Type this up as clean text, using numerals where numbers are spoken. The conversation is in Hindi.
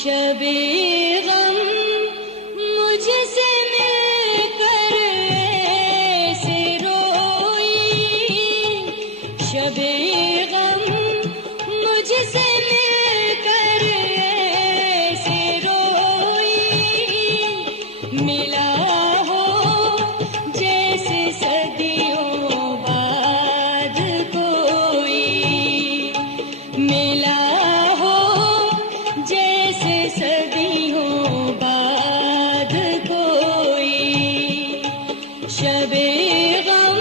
शबे गम मुझसे मिलकर ऐसे रोई, शबे गम मुझसे मिलकर ऐसे रोई। मिला हो जैसे सदियों बाद कोई, मिला हो जैसे सदियों बाद कोई, शबे गम।